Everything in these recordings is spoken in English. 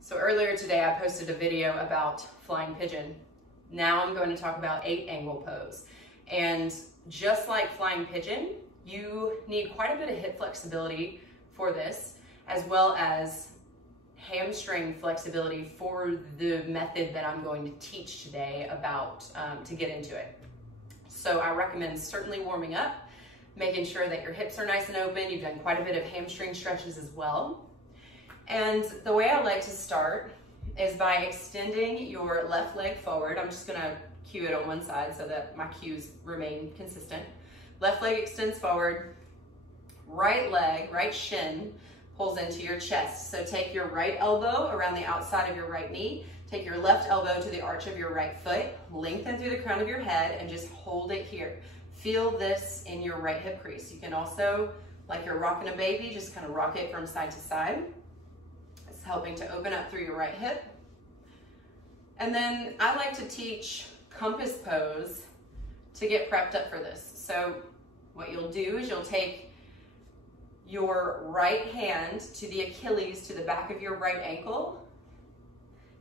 So earlier today I posted a video about flying pigeon. Now I'm going to talk about 8-angle pose. And just like flying pigeon, you need quite a bit of hip flexibility for this, as well as hamstring flexibility for the method that I'm going to teach today about to get into it. So I recommend certainly warming up, making sure that your hips are nice and open. You've done quite a bit of hamstring stretches as well. And the way I like to start is by extending your left leg forward. I'm just gonna cue it on one side so that my cues remain consistent. Left leg extends forward, right leg, right shin pulls into your chest. So take your right elbow around the outside of your right knee, take your left elbow to the arch of your right foot, lengthen through the crown of your head and just hold it here. Feel this in your right hip crease. You can also, like you're rocking a baby, just kind of rock it from side to side. It's helping to open up through your right hip. And then I like to teach compass pose to get prepped up for this. So what you'll do is you'll take your right hand to the Achilles, to the back of your right ankle,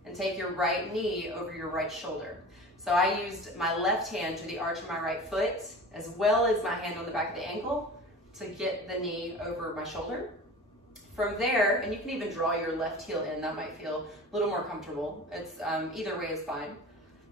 and take your right knee over your right shoulder. So I used my left hand to the arch of my right foot, as well as my hand on the back of the ankle to get the knee over my shoulder. From there, and you can even draw your left heel in, that might feel a little more comfortable. It's either way is fine.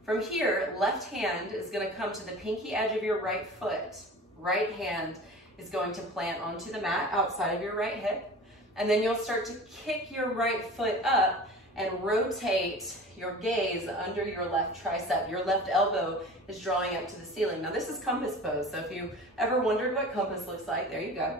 From here, left hand is gonna come to the pinky edge of your right foot. Right hand is going to plant onto the mat outside of your right hip. And then you'll start to kick your right foot up and rotate your gaze under your left tricep. Your left elbow is drawing up to the ceiling. Now this is compass pose, so if you ever wondered what compass looks like, there you go.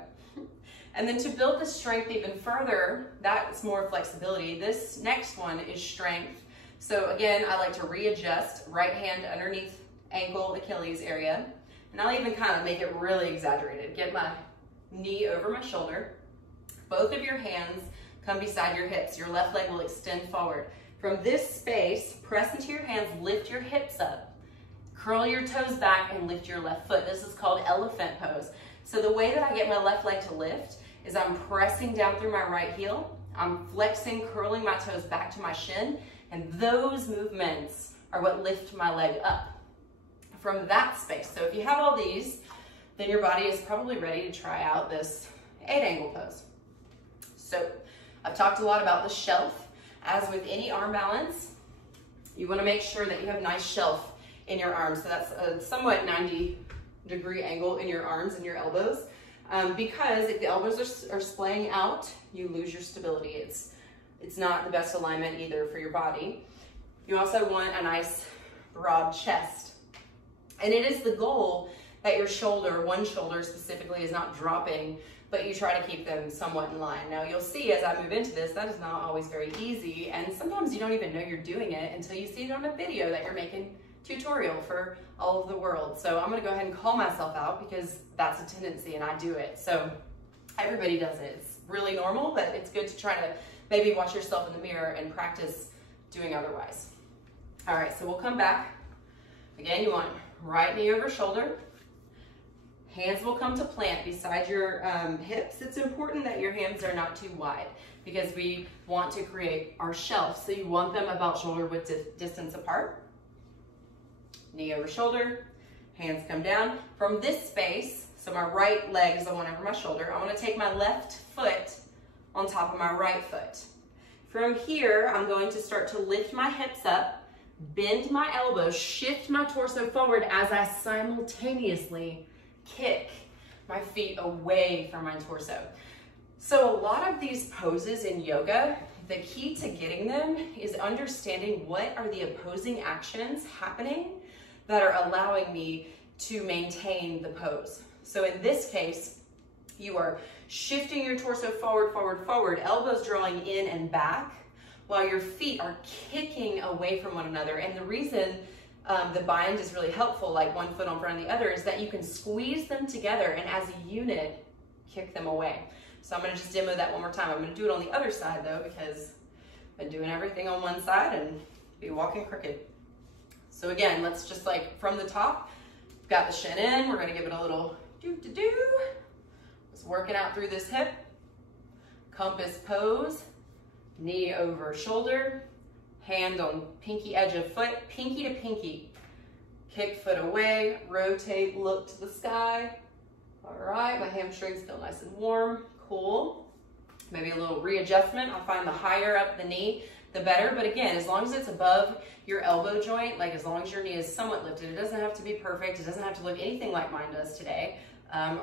And then to build the strength even further, that's more flexibility. This next one is strength. So again, I like to readjust, right hand underneath ankle, Achilles area. And I'll even kind of make it really exaggerated. Get my knee over my shoulder. Both of your hands come beside your hips. Your left leg will extend forward. From this space, press into your hands, lift your hips up. Curl your toes back and lift your left foot. This is called elephant pose. So the way that I get my left leg to lift is I'm pressing down through my right heel. I'm flexing, curling my toes back to my shin, and those movements are what lift my leg up from that space. So if you have all these, then your body is probably ready to try out this 8-angle pose. So I've talked a lot about the shelf. As with any arm balance, you want to make sure that you have nice shelf in your arms. So that's a somewhat 90-degree angle in your arms and your elbows. Because if the elbows are splaying out, you lose your stability. It's not the best alignment either for your body. You also want a nice broad chest. And it is the goal that your shoulder, one shoulder specifically, is not dropping, but you try to keep them somewhat in line. Now you'll see as I move into this, that is not always very easy, and sometimes you don't even know you're doing it until you see it on a video that you're making tutorial for all of the world. So I'm gonna go ahead and call myself out because that's a tendency and I do it. So everybody does it. It's really normal, but it's good to try to maybe watch yourself in the mirror and practice doing otherwise. All right, so we'll come back. Again, you want right knee over shoulder. Hands will come to plant beside your hips. It's important that your hands are not too wide because we want to create our shelf. So you want them about shoulder width distance apart. Knee over shoulder, hands come down. From this space, so my right leg is the one over my shoulder, I want to take my left foot on top of my right foot. From here, I'm going to start to lift my hips up, bend my elbows, shift my torso forward as I simultaneously kick my feet away from my torso. So a lot of these poses in yoga, the key to getting them is understanding what are the opposing actions happening that are allowing me to maintain the pose. So in this case, you are shifting your torso forward, forward, forward, elbows drawing in and back, while your feet are kicking away from one another. And the reason the bind is really helpful, like one foot on front of the other, is that you can squeeze them together and as a unit, kick them away. So I'm gonna just demo that one more time. I'm gonna do it on the other side though, because I've been doing everything on one side and be walking crooked. So again, let's just like from the top, got the shin in, we're gonna give it a little do-do-do. Just working out through this hip. Compass pose, knee over shoulder, hand on pinky edge of foot, pinky to pinky. Kick foot away, rotate, look to the sky. All right, my hamstrings feel nice and warm, cool. Maybe a little readjustment. I find the higher up the knee, the better. But again, as long as it's above your elbow joint, like as long as your knee is somewhat lifted, it doesn't have to be perfect. It doesn't have to look anything like mine does today.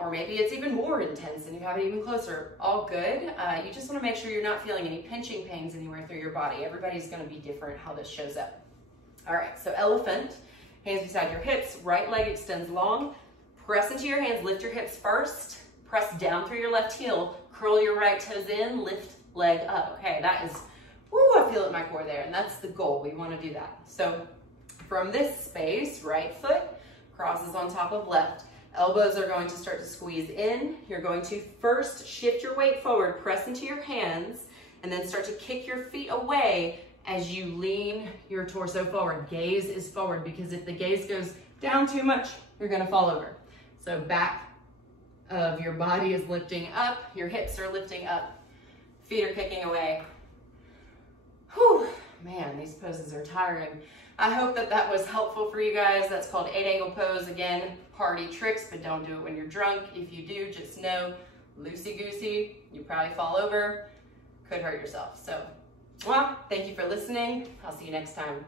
Or maybe it's even more intense and you have it even closer. All good. You just want to make sure you're not feeling any pinching pains anywhere through your body. Everybody's going to be different how this shows up. All right, so elephant. Hands beside your hips, right leg extends long. Press into your hands, lift your hips first. Press down through your left heel. Curl your right toes in, lift leg up. Okay, that is, woo, I feel it in my core there, and that's the goal. We want to do that. So from this space, right foot crosses on top of left. Elbows are going to start to squeeze in. You're going to first shift your weight forward, press into your hands, and then start to kick your feet away as you lean your torso forward. Gaze is forward, because if the gaze goes down too much, you're gonna fall over. So back of your body is lifting up, your hips are lifting up, feet are kicking away. Whew, man, these poses are tiring. I hope that that was helpful for you guys. That's called 8-angle pose. Again, party tricks, but don't do it when you're drunk. If you do, just know, loosey-goosey, you probably fall over, could hurt yourself. So, well, thank you for listening. I'll see you next time.